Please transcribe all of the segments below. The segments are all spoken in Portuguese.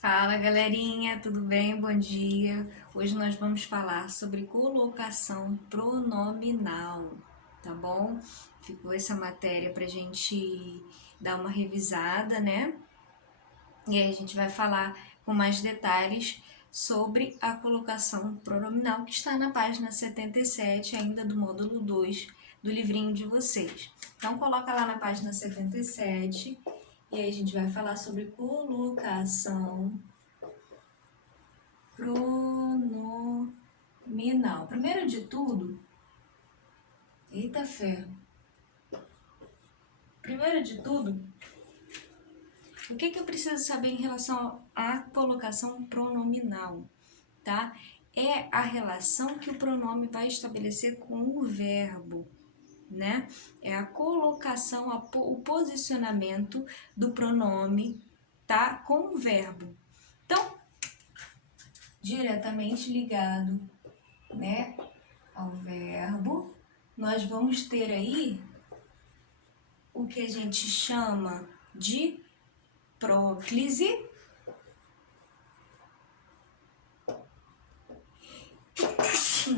Fala galerinha, tudo bem? Bom dia! Hoje nós vamos falar sobre colocação pronominal, tá bom? Ficou essa matéria pra gente dar uma revisada, né? E aí a gente vai falar com mais detalhes sobre a colocação pronominal que está na página 77 ainda do módulo 2 do livrinho de vocês. Então coloca lá na página 77 e aí a gente vai falar sobre colocação pronominal. Primeiro de tudo, eita fé. Primeiro de tudo, o que eu preciso saber em relação à colocação pronominal, tá? É a relação que o pronome vai estabelecer com o verbo, né? É a colocação, o posicionamento do pronome, tá? Com o verbo. Então, diretamente ligado, né, ao verbo, nós vamos ter aí o que a gente chama de próclise.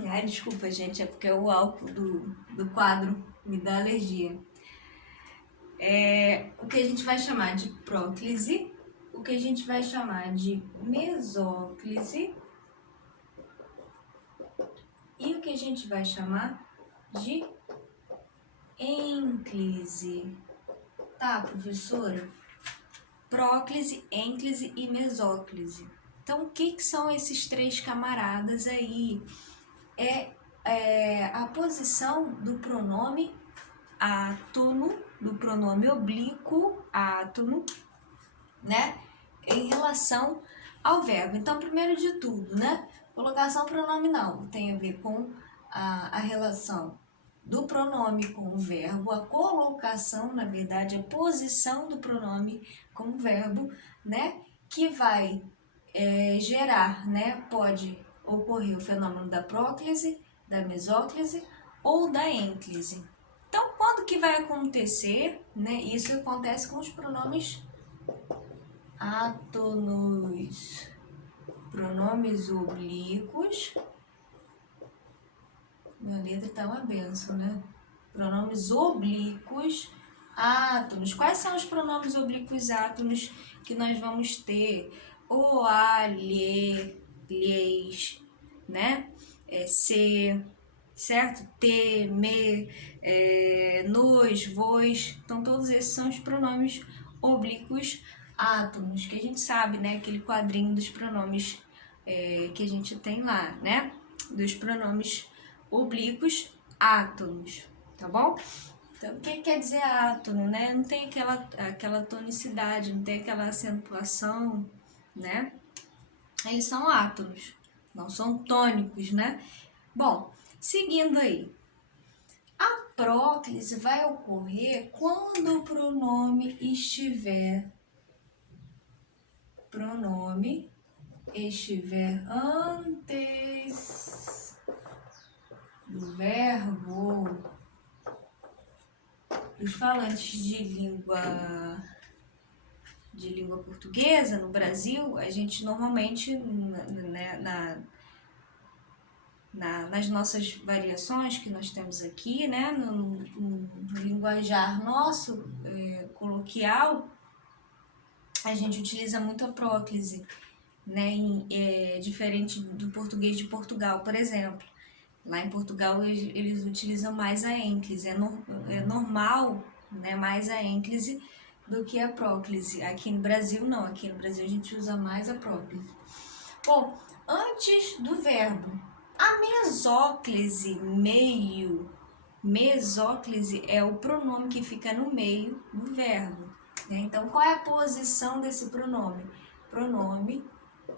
Ai, desculpa, gente, é porque o álcool do quadro me dá alergia. O que a gente vai chamar de próclise, o que a gente vai chamar de mesóclise e o que a gente vai chamar de ênclise. Tá, professora? Próclise, ênclise e mesóclise. Então, o que são esses três camaradas aí? É a posição do pronome átono, do pronome oblíquo átono, né? Em relação ao verbo. Então, primeiro de tudo, né? Colocação pronominal tem a ver com a relação do pronome com o verbo, a colocação, na verdade, a posição do pronome com o verbo, né? Que vai gerar, né? Pode ocorrer o fenômeno da próclise, da mesóclise ou da ênclise. Então, quando que vai acontecer, né? Isso acontece com os pronomes átonos, pronomes oblíquos. Minha letra tá uma benção, né? Pronomes oblíquos átonos. Quais são os pronomes oblíquos átonos que nós vamos ter? O, a, lhe, lhes, né? Se, certo? Te, me, nos, vos. Então, todos esses são os pronomes oblíquos átonos, que a gente sabe, né? Aquele quadrinho dos pronomes que a gente tem lá, né? Dos pronomes oblíquos átonos, tá bom? Então, o que quer dizer átono, né? Não tem aquela tonicidade, não tem aquela acentuação, né? Eles são átonos, não são tônicos, né? Bom, seguindo aí. A próclise vai ocorrer quando o pronome estiver antes do verbo. Os falantes de língua portuguesa no Brasil, a gente normalmente, né, nas nossas variações que nós temos aqui, né, no linguajar nosso, coloquial, a gente utiliza muito a próclise, né, diferente do português de Portugal, por exemplo. Lá em Portugal eles utilizam mais a ênclise, é normal, né, mais a ênclise do que a próclise. Aqui no Brasil não, aqui no Brasil a gente usa mais a próclise. Bom, antes do verbo, a mesóclise, meio, mesóclise é o pronome que fica no meio do verbo, né? Então, qual é a posição desse pronome? Pronome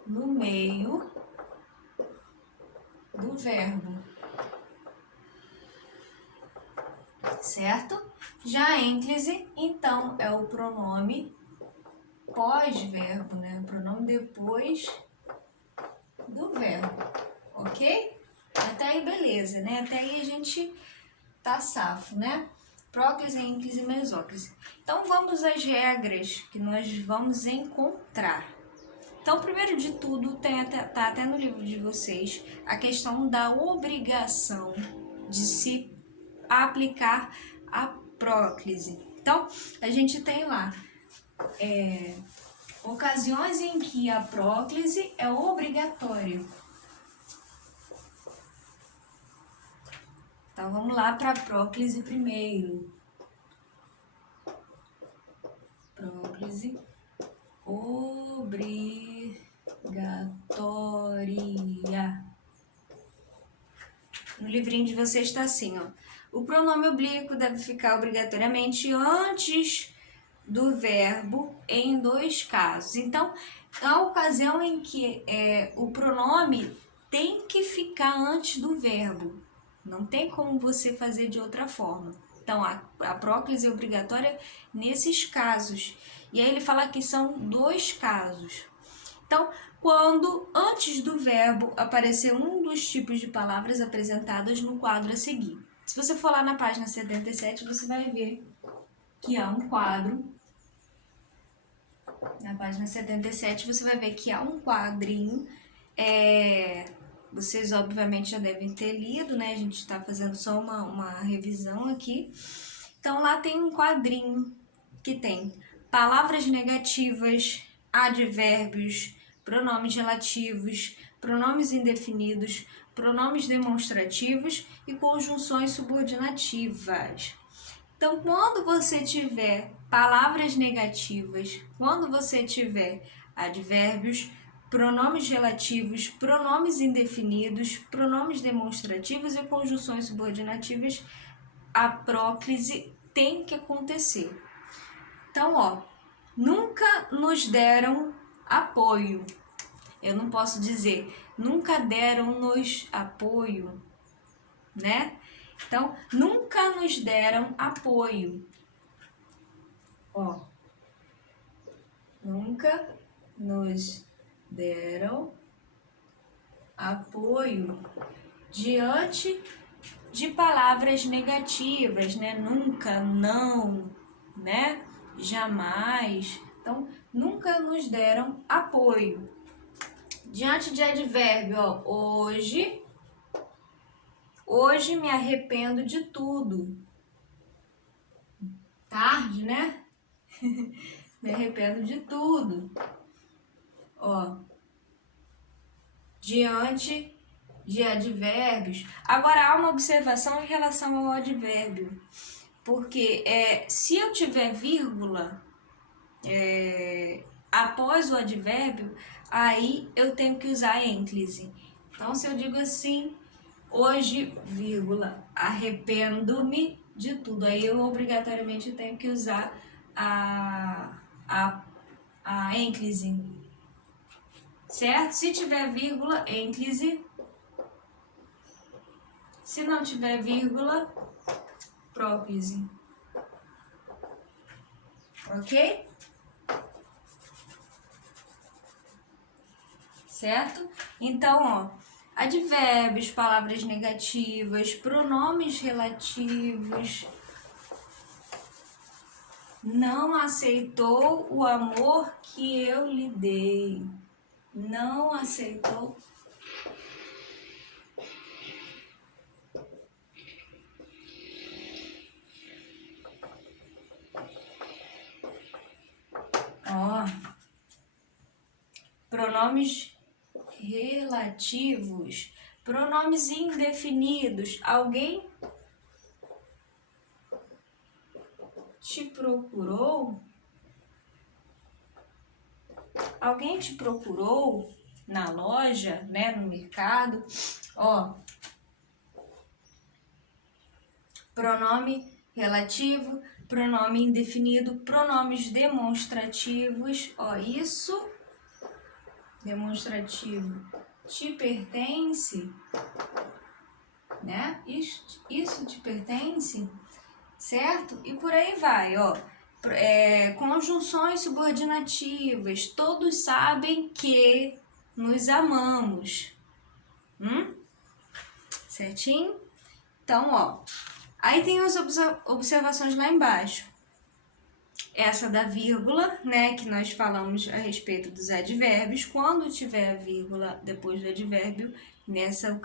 no meio do verbo, certo? Já a ênclise, então, é o pronome pós-verbo, né? O pronome depois do verbo, ok? Até aí, beleza, né? Até aí a gente tá safo, né? Próclise, ênclise e mesóclise. Então, vamos às regras que nós vamos encontrar. Então, primeiro de tudo, tá até no livro de vocês, a questão da obrigação de se aplicar a próclise. Então, a gente tem lá ocasiões em que a próclise é obrigatória. Então, vamos lá para a próclise primeiro. Próclise obrigatória. No livrinho de vocês está assim, ó. O pronome oblíquo deve ficar obrigatoriamente antes do verbo em 2 casos. Então, a ocasião em que o pronome tem que ficar antes do verbo. Não tem como você fazer de outra forma. Então, a próclise é obrigatória nesses casos. E aí ele fala que são 2 casos. Então, quando antes do verbo aparecer um dos tipos de palavras apresentadas no quadro a seguir. Se você for lá na página 77, você vai ver que há um quadro. Na página 77, você vai ver que há um quadrinho. Vocês, obviamente, já devem ter lido, né? A gente está fazendo só uma revisão aqui. Então, lá tem um quadrinho que tem palavras negativas, advérbios, pronomes relativos, pronomes indefinidos, pronomes demonstrativos e conjunções subordinativas. Então, quando você tiver palavras negativas, quando você tiver advérbios, pronomes relativos, pronomes indefinidos, pronomes demonstrativos e conjunções subordinativas, a próclise tem que acontecer. Então, ó, nunca nos deram apoio. Eu não posso dizer nunca deram-nos apoio, né? Então, nunca nos deram apoio. Ó, nunca nos deram apoio diante de palavras negativas, né? Nunca, não, né? Jamais. Então, nunca nos deram apoio. Diante de advérbio, ó, hoje me arrependo de tudo. Tarde, né? Me arrependo de tudo. Ó, diante de advérbios. Agora, há uma observação em relação ao advérbio. Porque se eu tiver vírgula após o advérbio, aí eu tenho que usar ênclise. Então, se eu digo assim, hoje, vírgula, arrependo-me de tudo, aí eu obrigatoriamente tenho que usar a ênclise. Certo? Se tiver vírgula, ênclise. Se não tiver vírgula, próclise. Ok? Certo? Então, ó, advérbios, palavras negativas, pronomes relativos. Não aceitou o amor que eu lhe dei. Não aceitou. Ó, pronomes relativos, pronomes indefinidos. Alguém te procurou? Alguém te procurou na loja, né, no mercado? Ó, pronome relativo, pronome indefinido, pronomes demonstrativos. Ó, isso, demonstrativo, te pertence, né? Isso te pertence, certo? E por aí vai, ó. Conjunções subordinativas, todos sabem que nos amamos. Certinho? Então, ó, aí tem as observações lá embaixo. essa da vírgula, né, que nós falamos a respeito dos advérbios, quando tiver a vírgula depois do advérbio, nessas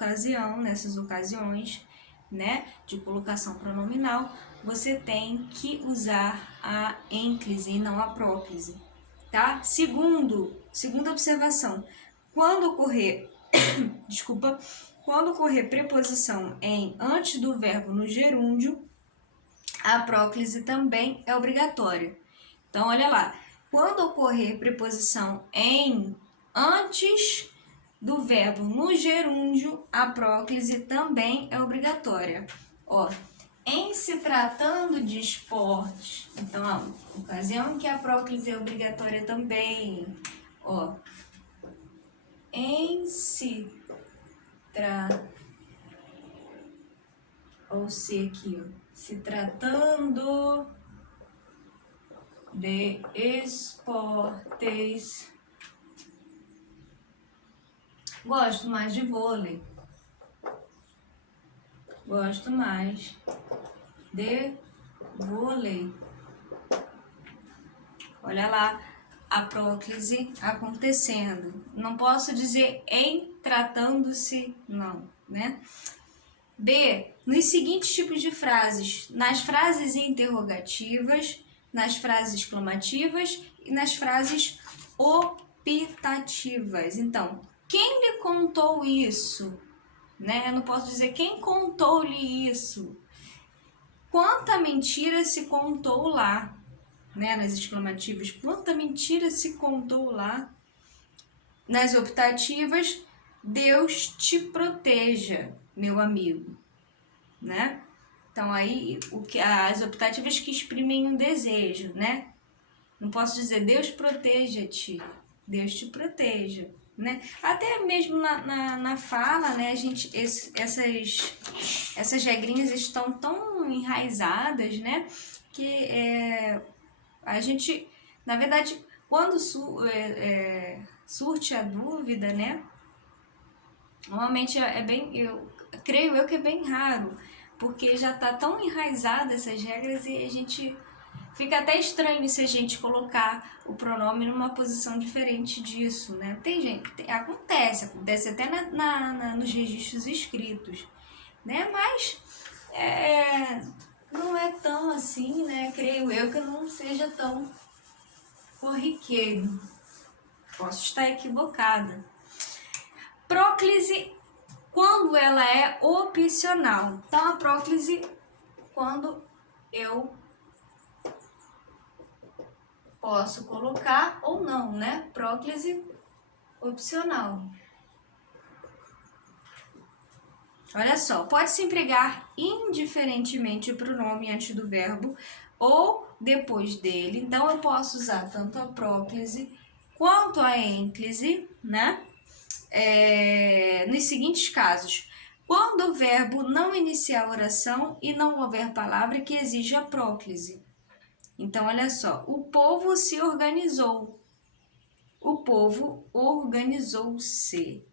ocasiões, né, de colocação pronominal, você tem que usar a ênclise e não a próclise, tá? Segunda observação, quando ocorrer, quando ocorrer preposição em antes do verbo no gerúndio, a próclise também é obrigatória. Então, olha lá, quando ocorrer preposição em antes do verbo no gerúndio, a próclise também é obrigatória. Ó, em se tratando de esportes, então, a ocasião em que a próclise é obrigatória também. Ó, em se se tratando de esportes. Gosto mais de vôlei. Gosto mais de vôlei. Olha lá a próclise acontecendo. Não posso dizer em tratando-se, não, né? B. Nos seguintes tipos de frases: nas frases interrogativas, nas frases exclamativas e nas frases optativas. Então, quem lhe contou isso? Né? Eu não posso dizer quem contou-lhe isso. Quanta mentira se contou lá? Né? Nas exclamativas, quanta mentira se contou lá? Nas optativas, Deus te proteja, meu amigo, né? Então aí as optativas que exprimem um desejo, né? Não posso dizer Deus proteja-te, Deus te proteja, né? Até mesmo na fala, né? Essas regrinhas estão tão enraizadas, né? Que a gente, na verdade, quando surte a dúvida, né? Normalmente creio eu que é bem raro, porque já está tão enraizada essas regras e a gente fica até estranho se a gente colocar o pronome numa posição diferente disso, né? Acontece até nos registros escritos, né? Mas não é tão assim, né? Creio eu que não seja tão corriqueiro. Posso estar equivocada. Próclise, quando ela é opcional. Então, a próclise, quando eu posso colocar ou não, né? Próclise opcional. Olha só, pode-se empregar indiferentemente o pronome antes do verbo ou depois dele. Então, eu posso usar tanto a próclise quanto a ênclise, né? Nos seguintes casos: quando o verbo não iniciar a oração e não houver palavra que exija a próclise. Então, olha só, o povo se organizou. O povo organizou-se.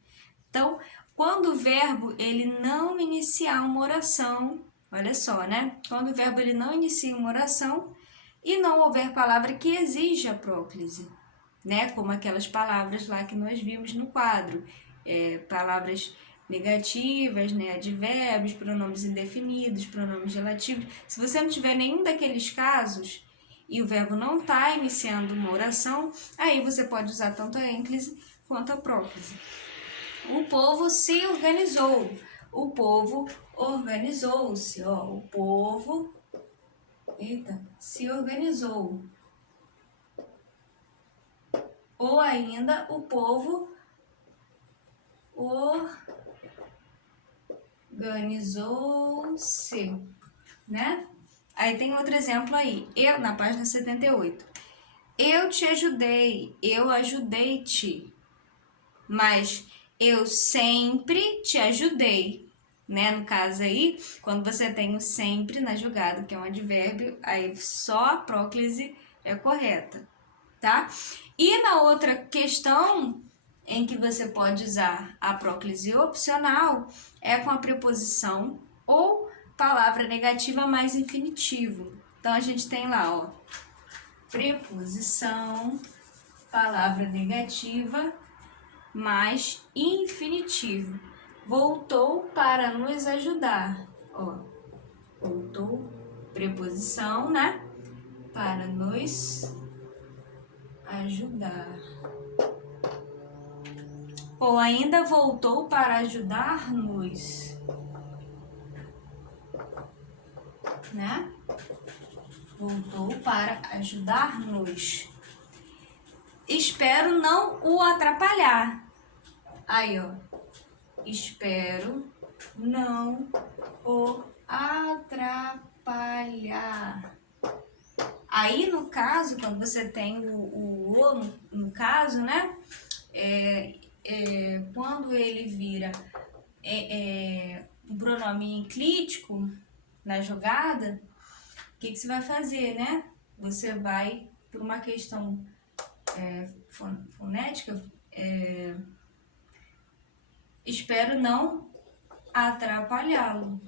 Então, quando o verbo ele não iniciar uma oração, olha só, né? Quando o verbo ele não inicia uma oração e não houver palavra que exija a próclise, né? Como aquelas palavras lá que nós vimos no quadro. Palavras negativas, né? Advérbios, pronomes indefinidos, pronomes relativos. Se você não tiver nenhum daqueles casos e o verbo não está iniciando uma oração, aí você pode usar tanto a ênclise quanto a próclise. O povo se organizou. O povo organizou-se. O povo se organizou. Ou ainda, o povo organizou-se, né? Aí tem outro exemplo aí. Na página 78. Eu te ajudei, eu ajudei-te. Mas eu sempre te ajudei, né? No caso aí, quando você tem o sempre na jogada, que é um advérbio, aí só a próclise é correta, tá? E na outra questão em que você pode usar a próclise opcional é com a preposição ou palavra negativa mais infinitivo. Então a gente tem lá, preposição, palavra negativa, mais infinitivo. Voltou para nos ajudar. Ó, voltou, preposição, né? Para nos ajudar. Ou ainda voltou para ajudar-nos, né? Voltou para ajudar-nos. Espero não o atrapalhar. Aí, ó. Espero não o atrapalhar. Aí, no caso, quando você tem o no caso, né? Quando ele vira um pronome enclítico na jogada, o que você vai fazer, né? Você vai, por uma questão fonética, espero não atrapalhá-lo.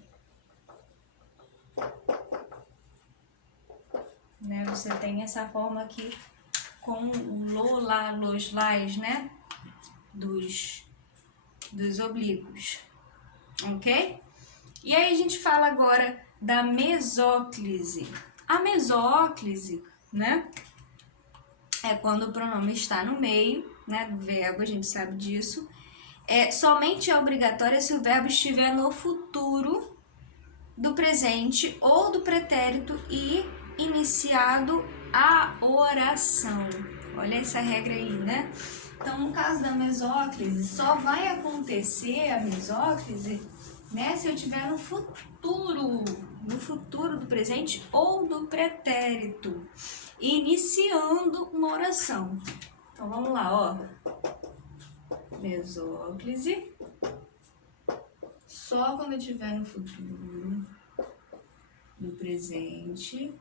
Né? Você tem essa forma aqui com o lo, lá, los, lais, né? Dos oblíquos, ok? E aí a gente fala agora da mesóclise. A mesóclise, né? É quando o pronome está no meio, né? Do verbo, a gente sabe disso. Somente é obrigatória se o verbo estiver no futuro do presente ou do pretérito e iniciado a oração. Olha essa regra aí, né? Então, no caso da mesóclise, só vai acontecer a mesóclise, né, se eu tiver no futuro do presente ou do pretérito, iniciando uma oração. Então, vamos lá, ó. Mesóclise, só quando eu tiver no futuro, do presente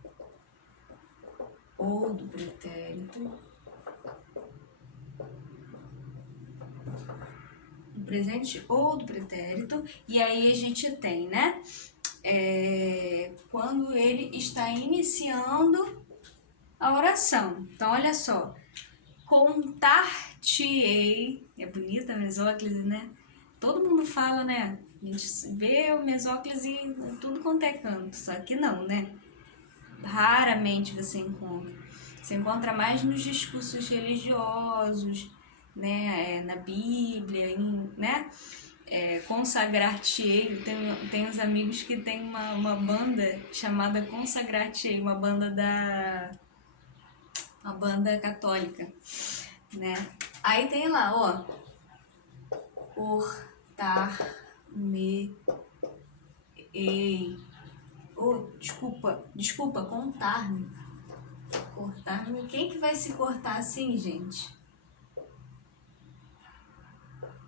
ou do pretérito, do presente ou do pretérito, e aí a gente tem, né? Quando ele está iniciando a oração. Então, olha só. Contar-te-ei. É bonita a mesóclise, né? Todo mundo fala, né? A gente vê o mesóclise em tudo quanto é canto, só que não, né? Raramente você encontra. Você encontra mais nos discursos religiosos, né? Na Bíblia, né? Consagrar-te-ei. Tem uns amigos que tem uma banda chamada Consagrar-te-ei, uma banda católica, né? Aí tem lá, ó, cortar-me-ei. Desculpa, contar-me. Cortar-me. Quem que vai se cortar assim, gente?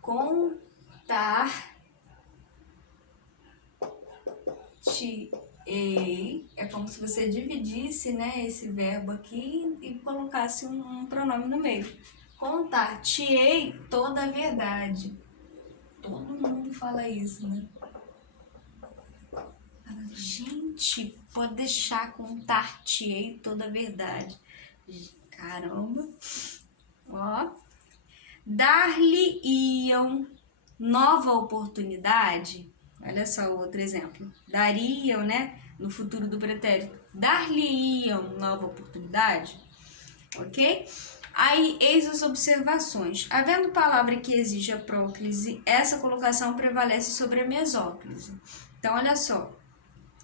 Contar-te-ei. É como se você dividisse, né, esse verbo aqui e colocasse um pronome no meio. Contar-te-ei toda a verdade. Todo mundo fala isso, né? Gente, pode deixar, contar-te-ei toda a verdade. Caramba. Ó. Dar-lhe-iam nova oportunidade. Olha só outro exemplo. Dariam, né? No futuro do pretérito. Dar-lhe-iam nova oportunidade. Ok? Aí, eis as observações. Havendo palavra que exige a próclise, essa colocação prevalece sobre a mesóclise. Então, olha só.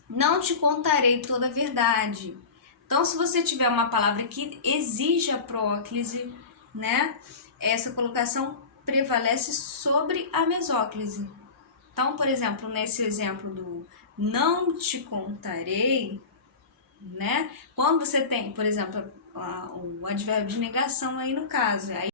Não te contarei toda a verdade. Então, se você tiver uma palavra que exige a próclise, né? Essa colocação prevalece sobre a mesóclise. Então, por exemplo, nesse exemplo do não te contarei, né? Quando você tem, por exemplo, o advérbio de negação aí no caso, aí